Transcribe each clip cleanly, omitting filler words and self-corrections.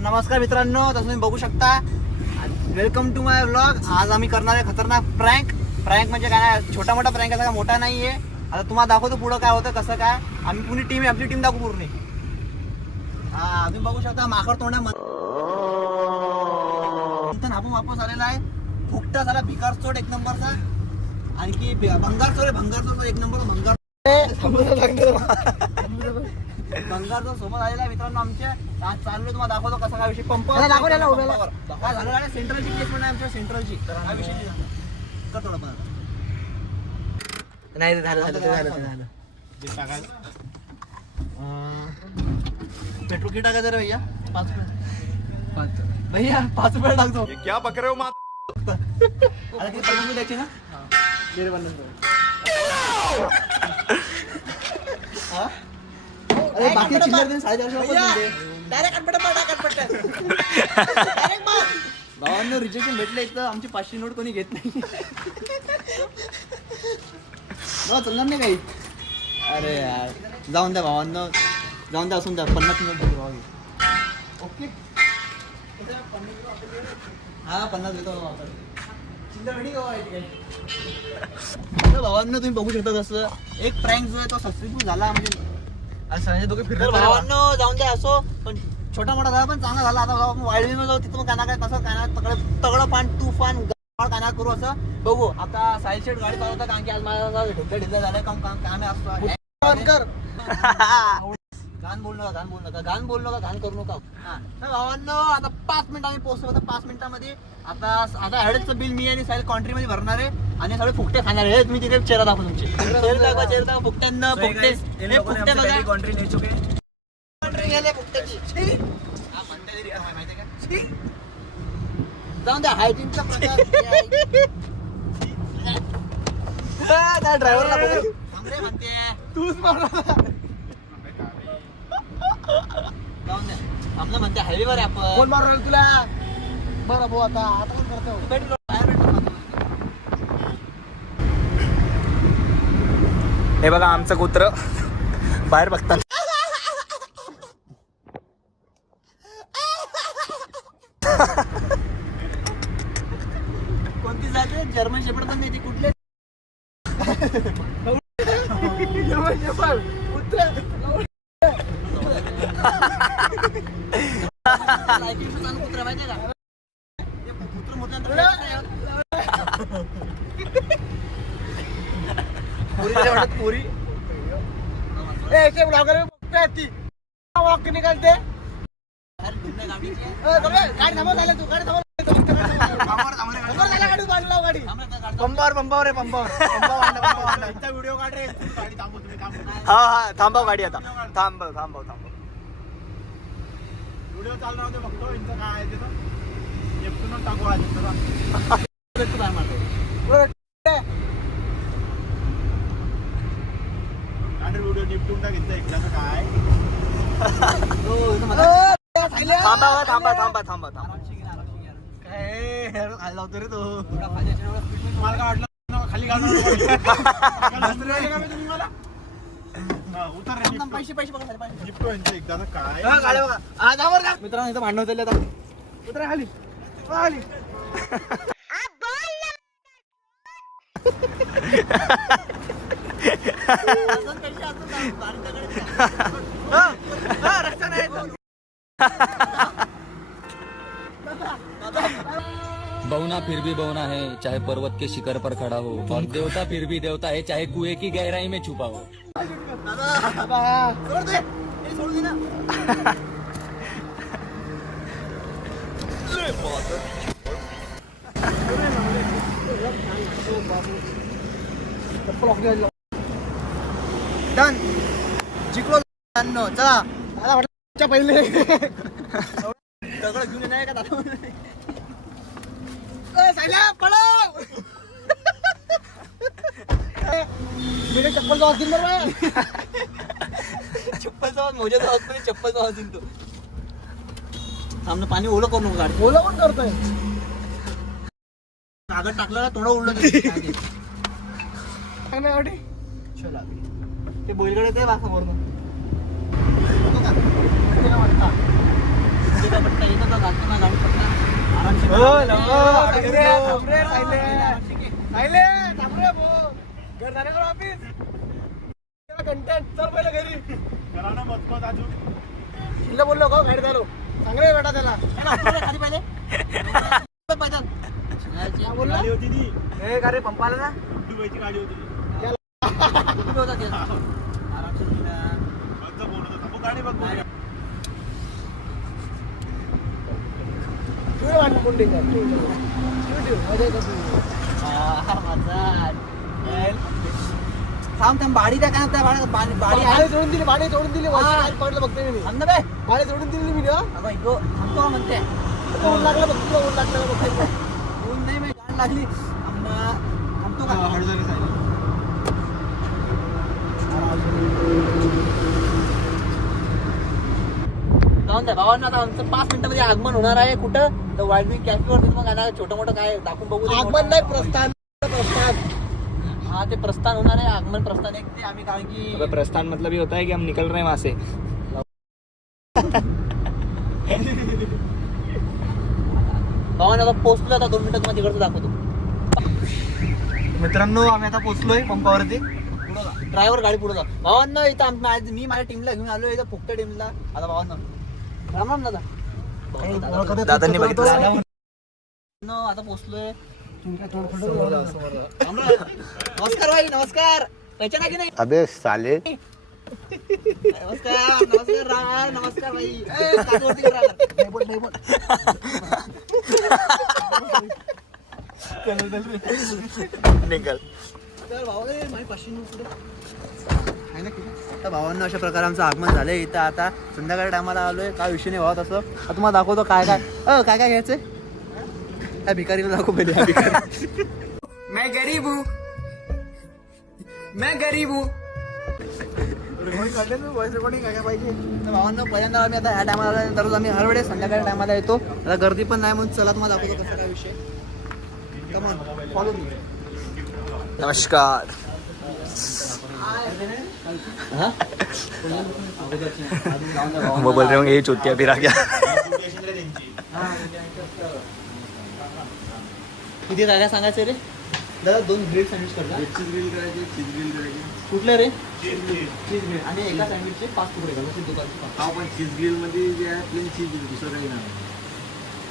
नमस्कार मित्रांनो, तसं तुम्ही बघू शकता. Welcome to my vlog. आज आम्ही करणार आहे खतरनाक प्रँक. म्हणजे काय, छोटा मोठा प्रँक आहे, मोठा नाहीये. आता तुम्हाला दाखवतो पुढं काय होतं, कसं काय. आम्ही पुरी टीम आहे, आमची टीम दाखवू पूर्ण. हा तुम्ही बघू शकता, माकड तोंडा आपण वापस आलेला आहे. फुकटा झाला भिकार चोट एक नंबरचा. आणखी भंगार चोर एक नंबर भंगार सोबत आलेला आहे मित्रांनो आमच्या. आज चाललोय, तुम्हाला दाखवतो कसा काय विषय. पंप काय झालं, सेंट्रलची केस पण आहे आमच्या, सेंट्रलची. काय विषय कर थोडं पण नाही झालं. पेट्रोल किती टाकायचं रे भैया? 5 भैया 5 रुपये टाकतो. क्या बक रहे हो माँ? अरे किती पेट्रोल द्यायची ना? अरे बाकी चिल्लर देऊन 450 भावांना रिजेक्शन भेटले तर आमची 500 नोट कोणी घेत नाही. चालणार नाही काही. अरे यार जाऊन द्या भावांना, जाऊन द्या, असून द्या. 50 नोट देतो ओके. हा 50 देतो भावांना. तुम्ही बघू शकता तसं एक प्रँक जो आहे तो सक्सेसफुल झाला. म्हणजे दोघे फिरले भावांना, जाऊन द्या. असो पण छोटा मोठा झाला पण चांगला झाला. आता आपण वाळवीनं जाऊ, तिथं काना काय कसं काना तगडं पान तुफान काना करू असं बघू. आता साईल शेट गाडी चालवता, कारण की आज माझा ढिल्ला झालाय. काम असतो. घाण बोलू नका, घाण करू नका. भावांनो आता 5 मिनिट आम्ही पोहोचतो. आता 5 मिनिटांमध्ये आता हेडचं बिल मी आणि साईल कॉन्ट्री मध्ये भरणार आहे. आणि सगळे फुकटे खाणार आहे. तुम्ही तिथे चेहरा दाखवा तुमचे. चेहरा दाखवा फुकट्यांना. फुकटे बघा, कॉन्ट्री नाही चुके कॉन्ट्री गेले फुकट्याची. जाऊन द्या. हायजीनचा प्रकार ड्रायव्हरला म्हणते तूच जाऊन द्या. आमला म्हणते हायवेवर आहे आपण. कोण मारून तुला बरं भाऊ. आता कोण करतो. हे बघा आमचं कुत्र बाहेर बघतात. कोणती जाते? जर्मन शेपर्ड पण नाही. ती कुठले कुत्रा माहिती का? कुत्र मोठ्यानंतर पुरी वॉक निघालते. पंपावर व्हिडिओ काढ रे. हा थांबव गाडी आता. थांबव व्हिडिओ चालू होते. बघतो यांचं काय आहे तिथं. नेपच्यून टाकू आज व्हिडिओ निपटून टाकायचं. इकडचं काय थांबा काय खायला होतो रे तो. मला काय वाटलं खाली घालून तुम्ही मला पैसे निपटो यांचं एकदा काय. मित्रांनो इथं भांडण होतं. आता उतरा खाली. बौना फिर भी बौना है, चाहे पर्वत के शिखर पर खड़ा हो. और देवता फिर भी देवता है, चाहे कुएं की गहराई में छुपा हो. डन जिंकलो. चला पहिले दगड घेऊन नाही का दादा. चप्पल आवाज दिन चप्पलचा आवाज मोजाचा आवाज पण चप्पलचा आवाज दिन. तो सामने पाणी ओलं करू नको. गाडी ओलं पण करतोय. कागद टाकलं ना थोडं उडलं. चला ते बैलगाडी ते बाका वरून पट्टा येतो तो घालतो ना गाडी पट्टा बोललो का गाडी झालो चांगले बेटा त्याला खाली पहिले बोलला गाडी पंपाला ना गाडी होती कुठे होता ते आरामशीर गेला. गाडी बघ थांब थांब बाडी द्या काय त्या बाडी आहे सोडून दिली भाडे सोडून दिली पडलं बघते मी थांब ना बे भाडे सोडून दिली मी ना अगं इगो थांबतो म्हणते ऊन लागलं बघ तुला ऊन लागलं बघ ऊन नाही मी गाड लागली आम्हा थांबतो का हळू झाली जाऊन द्या भावांना आता आमचं 5 मिनिटांमध्ये आगमन होणार आहे कुठं तर वाईल्ड विंग कॅफेवरती मग आता छोटं मोठं काय दाखवून बघू दे. आगमन नाही प्रस्थान प्रस्थान हा ते प्रस्थान होणार आहे आगमन प्रस्थान एक ते आम्ही कारण की अबे प्रस्थान मतलब ये होता है कि हम निकल रहे हैं वहाँ से. भावांना आता पोहोचलो आता 2 मिनिटात तुम्हाला तिकडचं दाखवतो. मित्रांनो आम्ही आता पोहोचलोय पंपावरती ड्रायव्हर गाडी पुढे जा भावांना इथं मी माझ्या टीमला घेऊन आलो इथं फुकट्या टीमला आता भावांना राम राम दादा दादांनी बघितलं. आता पोहोचलोय नमस्कार भाई नमस्कार पहचाना की नाही अबे साले नमस्कार नमस्कार राम नमस्कार भाई काचवरती कर राम. नाही बोल नाही बोल निकल. तर भाऊ माझी 500 पुढे आहे ना किती तर भावांना अशा प्रकारे आमचं आगमन झालंय इथं आता संध्याकाळी टायमाला आलोय काय विषय नाही भावा तसं आता तुम्हाला दाखवतो काय काय काय काय घ्यायचंय त्या भिकारीला दाखव पहिले ह्या भिकारी मैं गरीब हूँ. मैं गरीब हूँ. व्हॉइस रेकॉर्डिंग काय काय पाहिजे तर भावांना पहिल्यांदा आम्ही आता ह्या टायमाला दररोज आम्ही हर वेळेस संध्याकाळी टायमाला येतो आता गर्दी पण नाही म्हणून चला तुम्हाला दाखवतो कसा काय विषय कमॉन फॉलो मी नमस्कार. वो बोल रहे होंगे ये चुतिया फिर आ गया. किती काय काय सांगायचं रे दादा 2 ग्रिल सँडविच करता चीज ग्रिल करायची चीज ग्रिल करायची कुठलं रे चीज ग्रिल आणि एका सँडविचचे 5 तुकडे घालायचे दुपारचे 5 हा पण चीज ग्रिल मध्ये जे आहे प्लेन चीज ग्रिल दुसरं काही नाही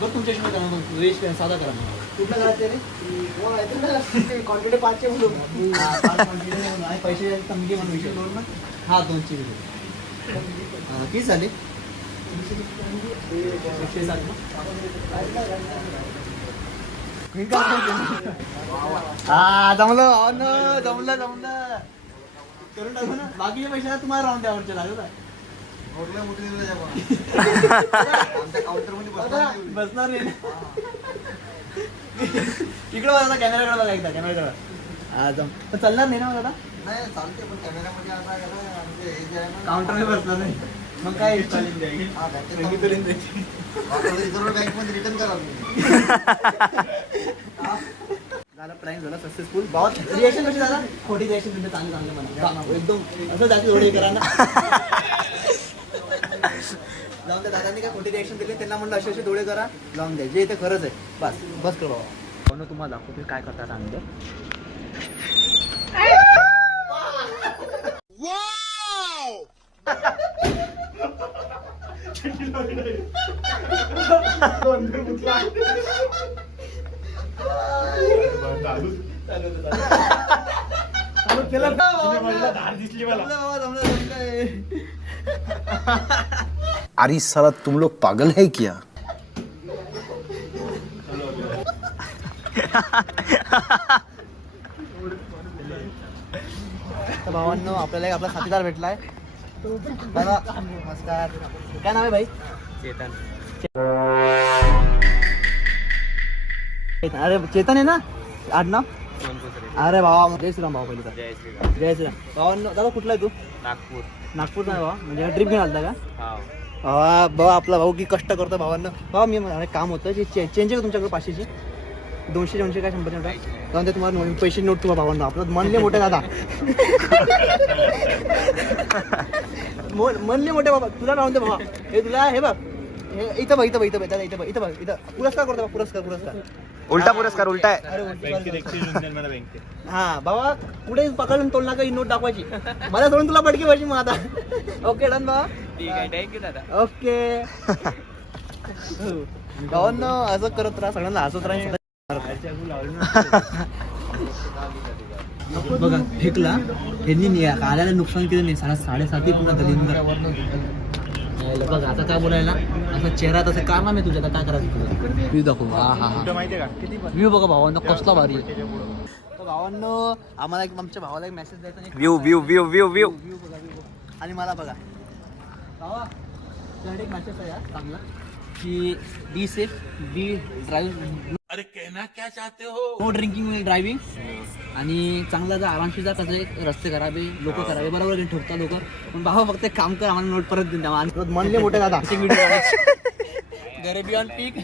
बघ तुमच्या हिशोबाने करा मग व्हेज साधा करा मग कुठलं करायचं रे क्वांटिटी 5 चे म्हणून हा 5 क्वांटिटी म्हणून आणि पैसे कमी म्हणून विषय हा 2 चीज ग्रिल किती झाले 160 हा जमलं जमलं करून टाकू ना बाकीचे पैसे तुम्हाला राहून द्यावरचे लागेल बसणार नाही इकडे बघा कॅमेराकडे बघा एकदा कॅमेराकडे हा जम पण चालणार नाही ना मला नाही चालते पण कॅमेरामध्ये आता आमचे हे जे आहे ना काउंटर बसणार नाही मग काय रिटर्न करा झालं प्रँक झाला सक्सेसफुल बहुत रिएक्शन कशी झाला खोटी रिएक्शन तुमचं चांगलं म्हणा एकदम असं जाती थोडी करा ना जाऊन त्या दादांनी काय खोटी रिएक्शन दिली त्यांना म्हणलं असे डोळे करा लावून द्या जे इथे खरंच आहे बस कर बाबा तुम्हाला दाखवतो काय करतात आम्ही अरे साला तुम लोग पागल है क्या? तर भावांनो आपल्याला एक आपला साथीदार भेटलाय दादा नमस्कार काय नाव आहे भाई चेतन. अरे चेतन आहे ना आडनाव अरे भावा जय श्रीराम भाऊ पहिले जय श्रीराम. जय श्रीराम भावांनो दादा कुठला आहे तू नागपूर. नागपूरचा आहे भावा म्हणजे ट्रिप घेऊन आलता का हा. भावा भावा आपला भाऊ की कष्ट करतो भावांना भावा मी मला काम होतं जे चेंज आहे का तुमच्याकडे 500ची 200 काय 100 नोटा जाऊन ते तुम्हाला पैसे नोट तुम्हाला भावांना आपलं मनले मोठे दादा मनले मोठे बाबा तुला राहून दे बाबा हे तुला हे बघ हे इथं बघ दादा इथं बघ इथं पुरस्कार करतो पुरस्कार उलटा पुरस्कार उलटा आहे. अरे हा बाबा पुढे पकडून तोल नका ही नोट दाखवायची मला सोडून तुला पडकी पाहिजे मग आता ओके डन बाबा ठीक आहे थँक्यू दादा ओके भावांनो असं करत राहा सगळ्यांना हसत राहा बघा फेकला ह्यांनी आल्याला नुकसान केलं नाही 7:30 पुन्हा झाली बघ आता काय बोलायला असं चेहरा तसं कारनाम आहे तुझ्या आता काय करायचं तुझं व्ह्यू दाखव व्ह्यू बघा भावांना कसला भारी आहे तर भावांनो आम्हाला आमच्या भावाला एक मेसेज द्यायचा नाही view view view view view view बघा व्ह्यू आणि मला बघा भावा तुझ्याकडे एक मेसेज आहे यार चांगला की बी सेफ बी ड्राईव्ह अरे कहना क्या चाहते हो नो ड्रिंकिंग विल ड्रायव्हिंग आणि चांगला जा आरामशीर जा कसं रस्ते करावे लोक करावे बरोबर ठोकता लोक पण भावा फक्त एक काम कर आम्हाला नोट परत देऊन म्हणले मोठे दादा गरिबी ऑन पीक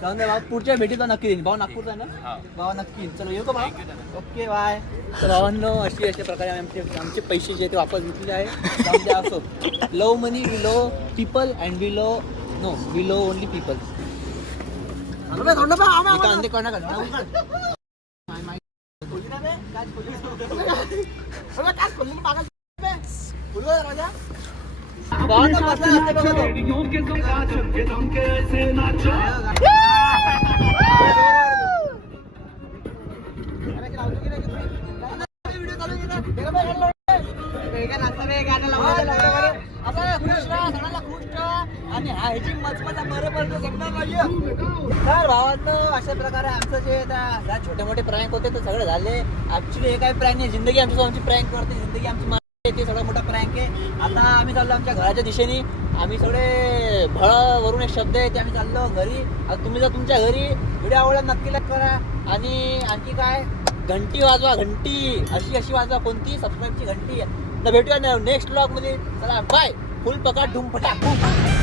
जाऊन द्या पुढच्या भेटीत नक्की देईन भाऊ नागपूरचा आहे ना भावा नक्की चलो येऊ का भाऊ ओके बाय तर भावांनो अशा प्रकारे आमचे पैसे जे ते वापस घेतलेले आहे जाऊन द्या असो love money we love people and we love only people कांदे करणार आणि ह्याची मजमजा मरेपर्यंत जगणार नाहीये तर भावांनो अशा प्रकारे आमचं जे आता छोटे मोठे प्रँक होते ते सगळे झाले ऍक्च्युली हे काही प्रँक नाही जिंदगी आमची प्रँक करते जिंदगी आमची ते सगळं मोठा प्रँक आहे आता आम्ही चाललो आमच्या घराच्या दिशेने आम्ही सगळे भळावरून एक शब्द आहे ते आम्ही चाललो घरी आता तुम्ही जर तुमच्या घरी व्हिडिओ आवडला नक्की लाईक करा आणि आणखी काय घंटी वाजवा घंटी अशी वाजवा कोणती सबस्क्राईबची घंटी तर भेटूया नेक्स्ट ब्लॉग मध्ये चला बाय फुल पका धूम फटा